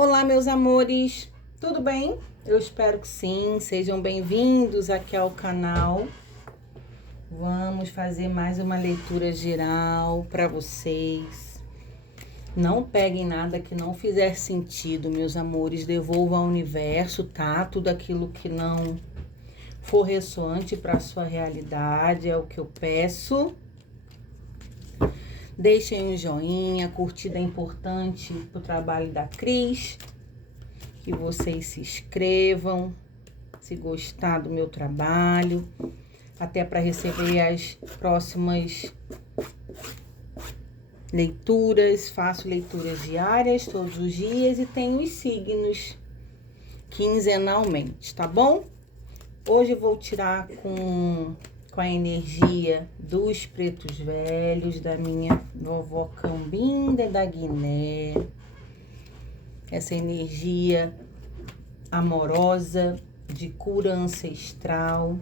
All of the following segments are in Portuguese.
Olá, meus amores, tudo bem? Eu espero que sim, sejam bem-vindos aqui ao canal. Vamos fazer mais uma leitura geral para vocês. Não peguem nada que não fizer sentido, meus amores, devolvam ao universo, tá? Tudo aquilo que não for ressoante para a sua realidade é o que eu peço. Deixem um joinha, curtida é importante pro trabalho da Cris. Que vocês se inscrevam, se gostar do meu trabalho, até para receber as próximas leituras. Faço leituras diárias, todos os dias, e tenho os signos quinzenalmente, tá bom? Hoje eu vou tirar com a energia dos pretos velhos, da minha vovó Cambinda da Guiné. Essa energia amorosa, de cura ancestral,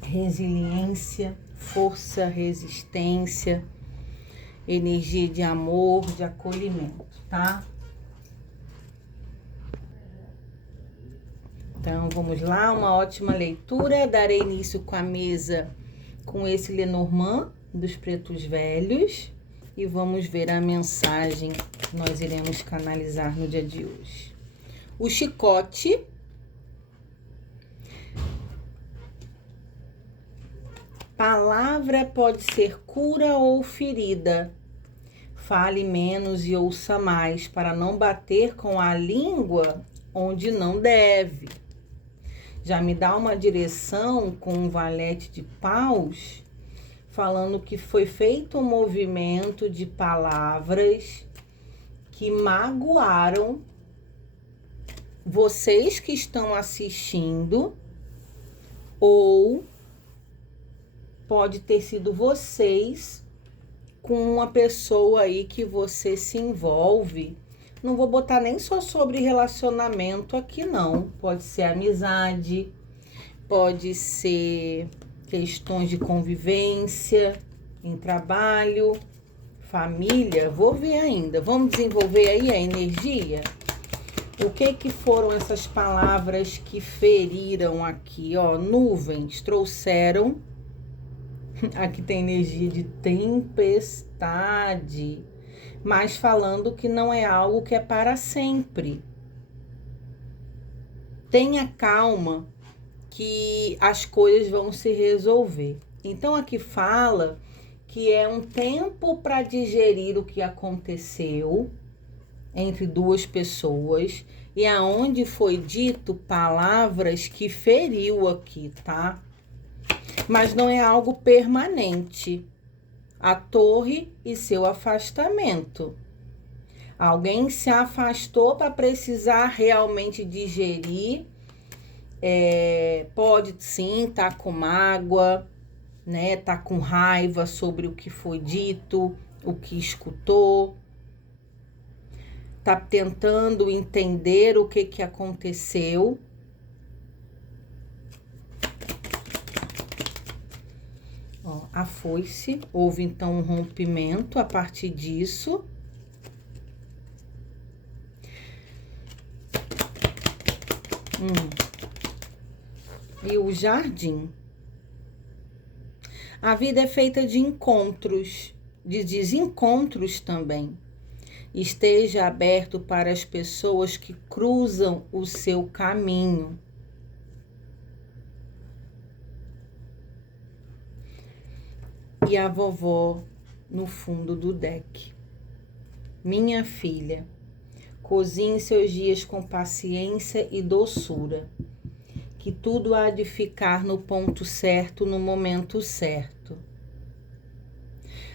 resiliência, força, resistência, energia de amor, de acolhimento, tá? Então, vamos lá, uma ótima leitura. Darei início com a mesa com esse Lenormand dos Pretos Velhos e vamos ver a mensagem que nós iremos canalizar no dia de hoje. O chicote. Palavra pode ser cura ou ferida. Fale menos e ouça mais, para não bater com a língua onde não deve. Já me dá uma direção com um valete de paus, falando que foi feito um movimento de palavras que magoaram vocês que estão assistindo, ou pode ter sido vocês com uma pessoa aí que você se envolve. Não vou botar nem só sobre relacionamento aqui, não. Pode ser amizade, pode ser questões de convivência, em trabalho, família. Vou ver ainda. Vamos desenvolver aí a energia? O que foram essas palavras que feriram aqui, ó? Nuvens trouxeram. Aqui tem energia de tempestade, mas falando que não é algo que é para sempre. Tenha calma que as coisas vão se resolver. Então aqui fala que é um tempo para digerir o que aconteceu entre duas pessoas e aonde foi dito palavras que feriu aqui, tá? Mas não é algo permanente. A torre e seu afastamento. Alguém se afastou para precisar realmente digerir. Pode sim estar com mágoa, né? Tá com raiva sobre o que foi dito, o que escutou. Tá tentando entender o que aconteceu. Ó, a foice, houve então um rompimento a partir disso. E o jardim. A vida é feita de encontros, de desencontros também. Esteja aberto para as pessoas que cruzam o seu caminho. E a vovó no fundo do deck. Minha filha, cozinhe seus dias com paciência e doçura, que tudo há de ficar no ponto certo, no momento certo.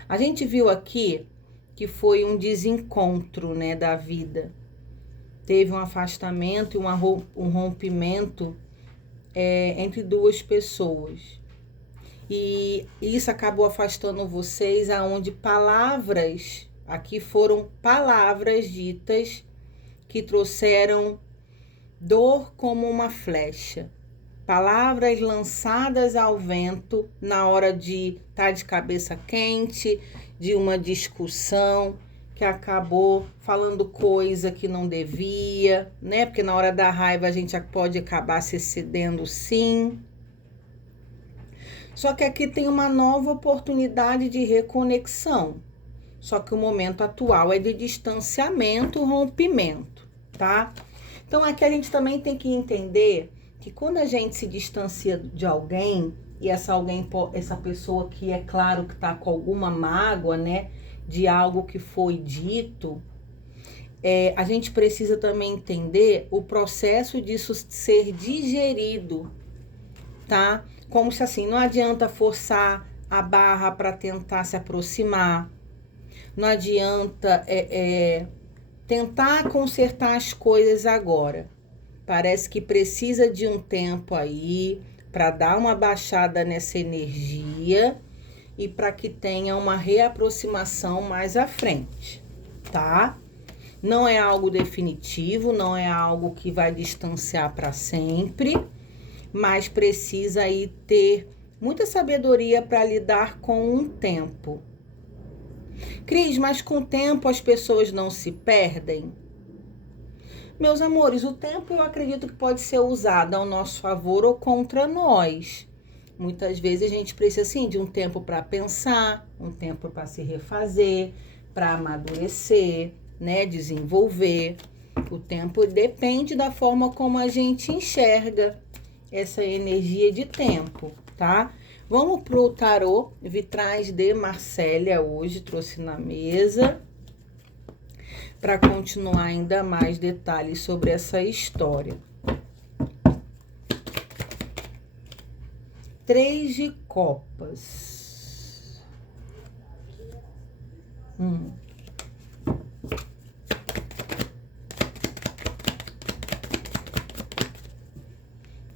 A gente viu aqui que foi um desencontro, né, da vida. Teve um afastamento e um rompimento entre duas pessoas. E isso acabou afastando vocês, aonde palavras, aqui foram palavras ditas que trouxeram dor como uma flecha. Palavras lançadas ao vento na hora de estar de cabeça quente, de uma discussão, que que acabou falando coisa que não devia, né? Porque na hora da raiva a gente pode acabar se excedendo, sim. Só que aqui tem uma nova oportunidade de reconexão. Só que o momento atual é de distanciamento, rompimento, tá? Então aqui a gente também tem que entender que quando a gente se distancia de alguém, e essa pessoa que é claro que tá com alguma mágoa, né, de algo que foi dito, a gente precisa também entender o processo disso ser digerido, tá? Como se assim, não adianta forçar a barra para tentar se aproximar, não adianta tentar consertar as coisas agora. Parece que precisa de um tempo aí para dar uma baixada nessa energia e para que tenha uma reaproximação mais à frente, tá? Não é algo definitivo, não é algo que vai distanciar para sempre, mas precisa aí ter muita sabedoria para lidar com um tempo. Cris, mas com o tempo as pessoas não se perdem? Meus amores, o tempo eu acredito que pode ser usado ao nosso favor ou contra nós. Muitas vezes a gente precisa, assim, de um tempo para pensar, um tempo para se refazer, para amadurecer, né, desenvolver. O tempo depende da forma como a gente enxerga essa energia de tempo, tá? Vamos pro tarô Vitrais de Marcélia hoje, trouxe na mesa, para continuar ainda mais detalhes sobre essa história. 3 de copas.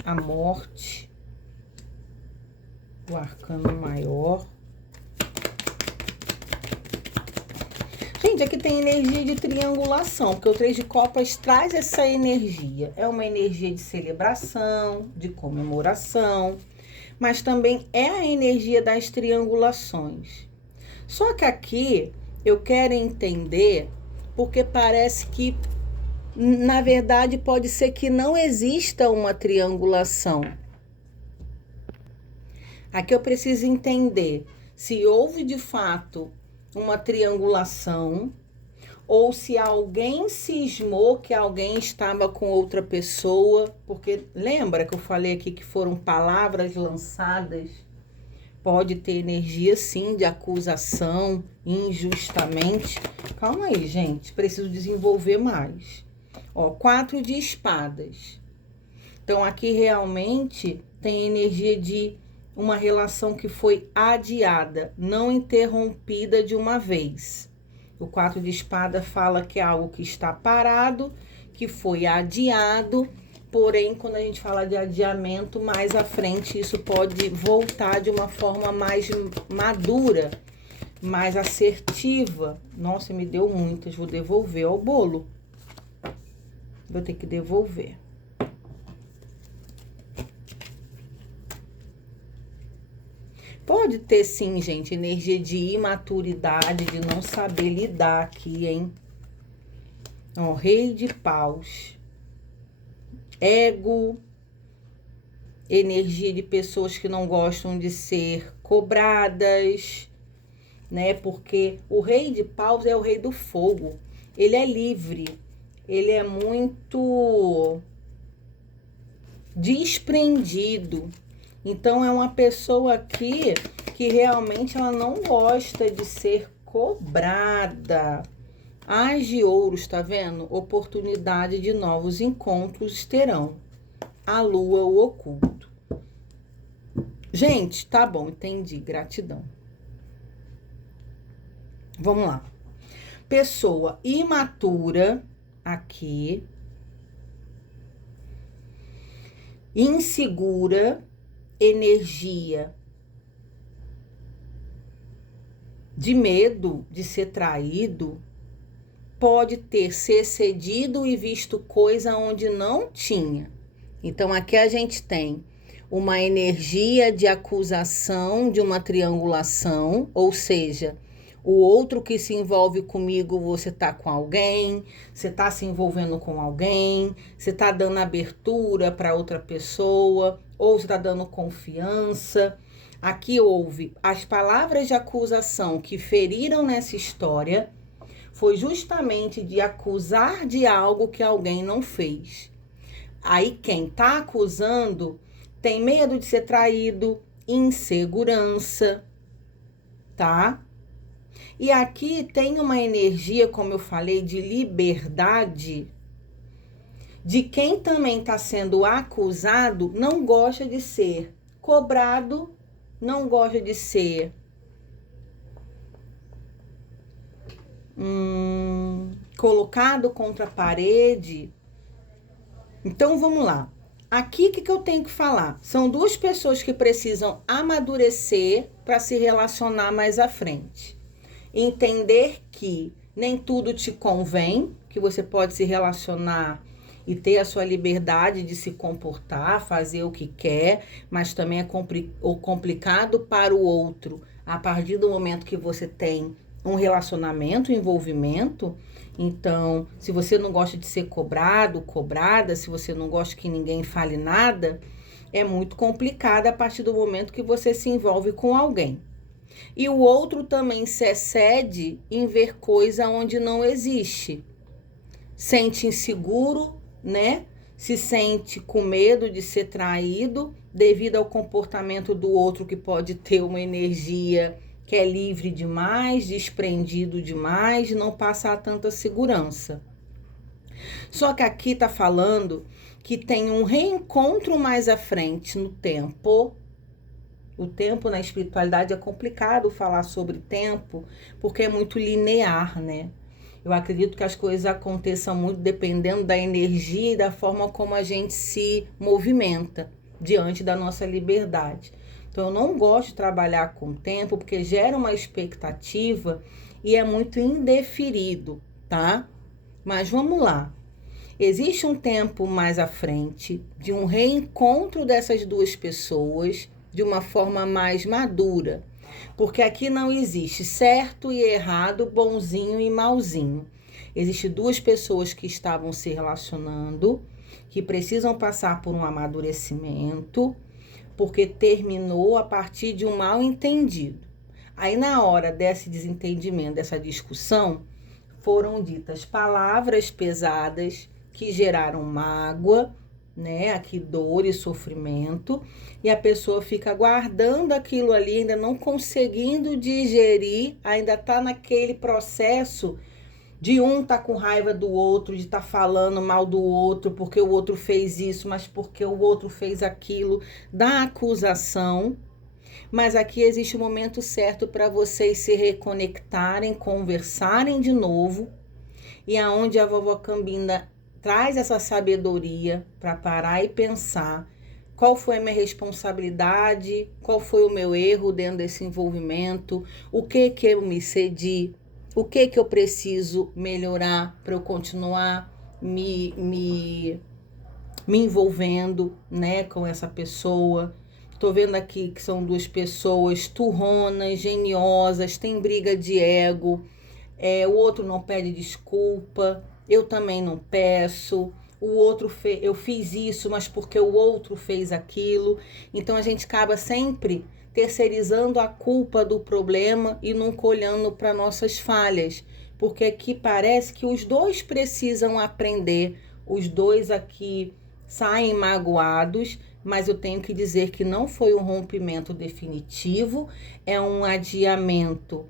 A morte. O arcano maior. Gente, aqui tem energia de triangulação, porque o 3 de copas traz essa energia. É uma energia de celebração, de comemoração, mas também é a energia das triangulações. Só que aqui eu quero entender, porque parece que, na verdade, pode ser que não exista uma triangulação. Aqui eu preciso entender se houve de fato uma triangulação ou se alguém cismou que alguém estava com outra pessoa, porque lembra que eu falei aqui que foram palavras lançadas? Pode ter energia sim de acusação injustamente. Calma aí, gente, preciso desenvolver mais. Ó, 4 de espadas. Então aqui realmente tem energia de uma relação que foi adiada, não interrompida de uma vez. O 4 de espada fala que é algo que está parado, que foi adiado, porém, quando a gente fala de adiamento, mais à frente isso pode voltar de uma forma mais madura, mais assertiva. Nossa, me deu muitas, vou devolver ao bolo. Vou ter que devolver. Pode ter sim, gente, energia de imaturidade, de não saber lidar aqui, hein? Ó, Rei de Paus. Ego. Energia de pessoas que não gostam de ser cobradas, né? Porque o Rei de Paus é o rei do fogo. Ele é livre. Ele é muito desprendido. Então, é uma pessoa aqui que realmente ela não gosta de ser cobrada. As de ouros, tá vendo? Oportunidade de novos encontros terão. A lua, o oculto. Gente, tá bom, entendi. Gratidão. Vamos lá. Pessoa imatura, aqui. Insegura. Energia de medo de ser traído, pode ter se excedido e visto coisa onde não tinha. Então aqui a gente tem uma energia de acusação, de uma triangulação, ou seja, O outro que se envolve comigo, você tá com alguém, você tá se envolvendo com alguém, você tá dando abertura para outra pessoa, ou você tá dando confiança. Aqui houve as palavras de acusação que feriram nessa história, foi justamente de acusar de algo que alguém não fez. Aí quem tá acusando tem medo de ser traído, insegurança, tá? E aqui tem uma energia, como eu falei, de liberdade, de quem também está sendo acusado, não gosta de ser cobrado, não gosta de ser colocado contra a parede. Então vamos lá. Aqui o que eu tenho que falar? São duas pessoas que precisam amadurecer para se relacionar mais à frente. Entender que nem tudo te convém, que você pode se relacionar e ter a sua liberdade de se comportar, fazer o que quer, mas também é complicado para o outro. A partir do momento que você tem um relacionamento, um envolvimento, então, se você não gosta de ser cobrado, cobrada, se você não gosta que ninguém fale nada, é muito complicado a partir do momento que você se envolve com alguém. E o outro também se excede em ver coisa onde não existe. Sente inseguro, né? Se sente com medo de ser traído devido ao comportamento do outro que pode ter uma energia que é livre demais, desprendido demais, não passar tanta segurança. Só que aqui tá falando que tem um reencontro mais à frente no tempo. O tempo na espiritualidade é complicado falar sobre tempo, porque é muito linear, né? Eu acredito que as coisas aconteçam muito dependendo da energia e da forma como a gente se movimenta diante da nossa liberdade. Então, eu não gosto de trabalhar com tempo, porque gera uma expectativa e é muito indeferido, tá? Mas vamos lá. Existe um tempo mais à frente de um reencontro dessas duas pessoas de uma forma mais madura. Porque aqui não existe certo e errado, bonzinho e malzinho. Existem duas pessoas que estavam se relacionando, que precisam passar por um amadurecimento, porque terminou a partir de um mal entendido. Aí na hora desse desentendimento, dessa discussão, foram ditas palavras pesadas que geraram mágoa, né? Aqui dor e sofrimento, e a pessoa fica guardando aquilo ali, ainda não conseguindo digerir, ainda tá naquele processo de um tá com raiva do outro, de tá falando mal do outro, porque o outro fez isso, mas porque o outro fez aquilo, da acusação. Mas aqui existe o momento certo para vocês se reconectarem, conversarem de novo, e aonde a vovó Cambinda traz essa sabedoria para parar e pensar qual foi a minha responsabilidade, qual foi o meu erro dentro desse envolvimento, o que eu me cedi, o que eu preciso melhorar para eu continuar me envolvendo, né, com essa pessoa. Tô vendo aqui que são duas pessoas turronas, geniosas, tem briga de ego, o outro não pede desculpa, eu também não peço, o outro eu fiz isso, mas porque o outro fez aquilo. Então a gente acaba sempre terceirizando a culpa do problema e nunca olhando para nossas falhas, porque aqui parece que os dois precisam aprender, os dois aqui saem magoados, mas eu tenho que dizer que não foi um rompimento definitivo, é um adiamento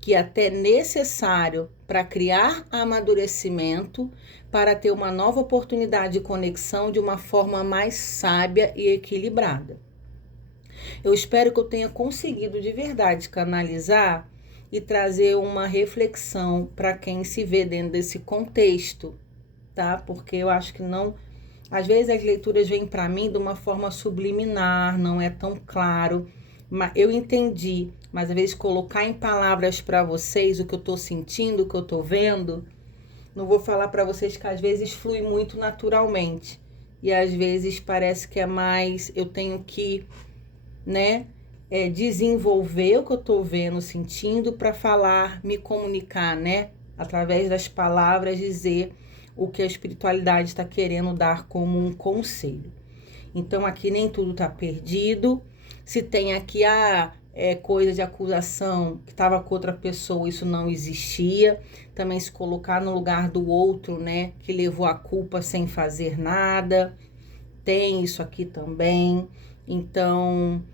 que é até necessário para criar amadurecimento, para ter uma nova oportunidade de conexão de uma forma mais sábia e equilibrada. Eu espero que eu tenha conseguido de verdade canalizar e trazer uma reflexão para quem se vê dentro desse contexto, tá? Porque eu acho que não... Às vezes as leituras vêm para mim de uma forma subliminar, não é tão claro. Eu entendi, mas às vezes colocar em palavras para vocês o que eu estou sentindo, o que eu estou vendo, não vou falar para vocês que às vezes flui muito naturalmente. E às vezes parece que é mais, eu tenho que, né, desenvolver o que eu estou vendo, sentindo, para falar, me comunicar, né? Através das palavras, dizer o que a espiritualidade está querendo dar como um conselho. Então, aqui nem tudo está perdido. Se tem aqui coisa de acusação que estava com outra pessoa, isso não existia. Também se colocar no lugar do outro, né? Que levou a culpa sem fazer nada. Tem isso aqui também. Então,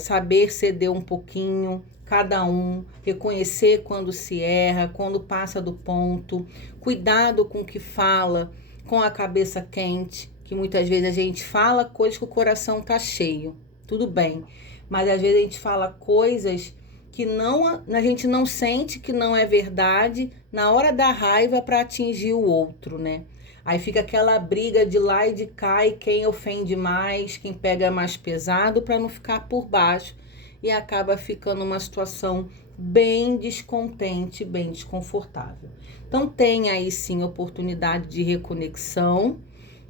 saber ceder um pouquinho, cada um, reconhecer quando se erra, quando passa do ponto, cuidado com o que fala, com a cabeça quente, que muitas vezes a gente fala coisas que o coração tá cheio, tudo bem, mas às vezes a gente fala coisas que a gente não sente, que não é verdade, na hora da raiva para atingir o outro, né? Aí fica aquela briga de lá e de cá, e quem ofende mais, quem pega mais pesado, para não ficar por baixo, e acaba ficando uma situação bem descontente, bem desconfortável. Então tem aí sim oportunidade de reconexão,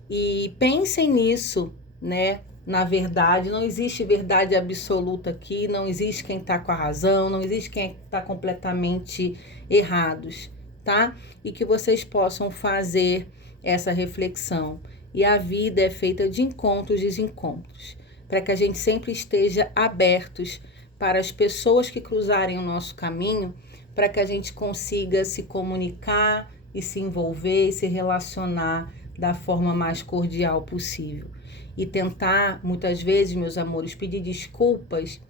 e pensem nisso, né? Na verdade, não existe verdade absoluta aqui, não existe quem está com a razão, não existe quem está completamente errados, tá? E que vocês possam fazer essa reflexão. E a vida é feita de encontros e desencontros, para que a gente sempre esteja abertos para as pessoas que cruzarem o nosso caminho, para que a gente consiga se comunicar e se envolver e se relacionar da forma mais cordial possível. E tentar, muitas vezes, meus amores, pedir desculpas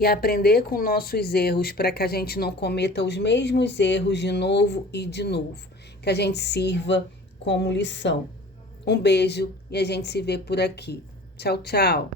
e aprender com nossos erros, para que a gente não cometa os mesmos erros de novo e de novo. Que a gente sirva como lição. Um beijo e a gente se vê por aqui. Tchau, tchau.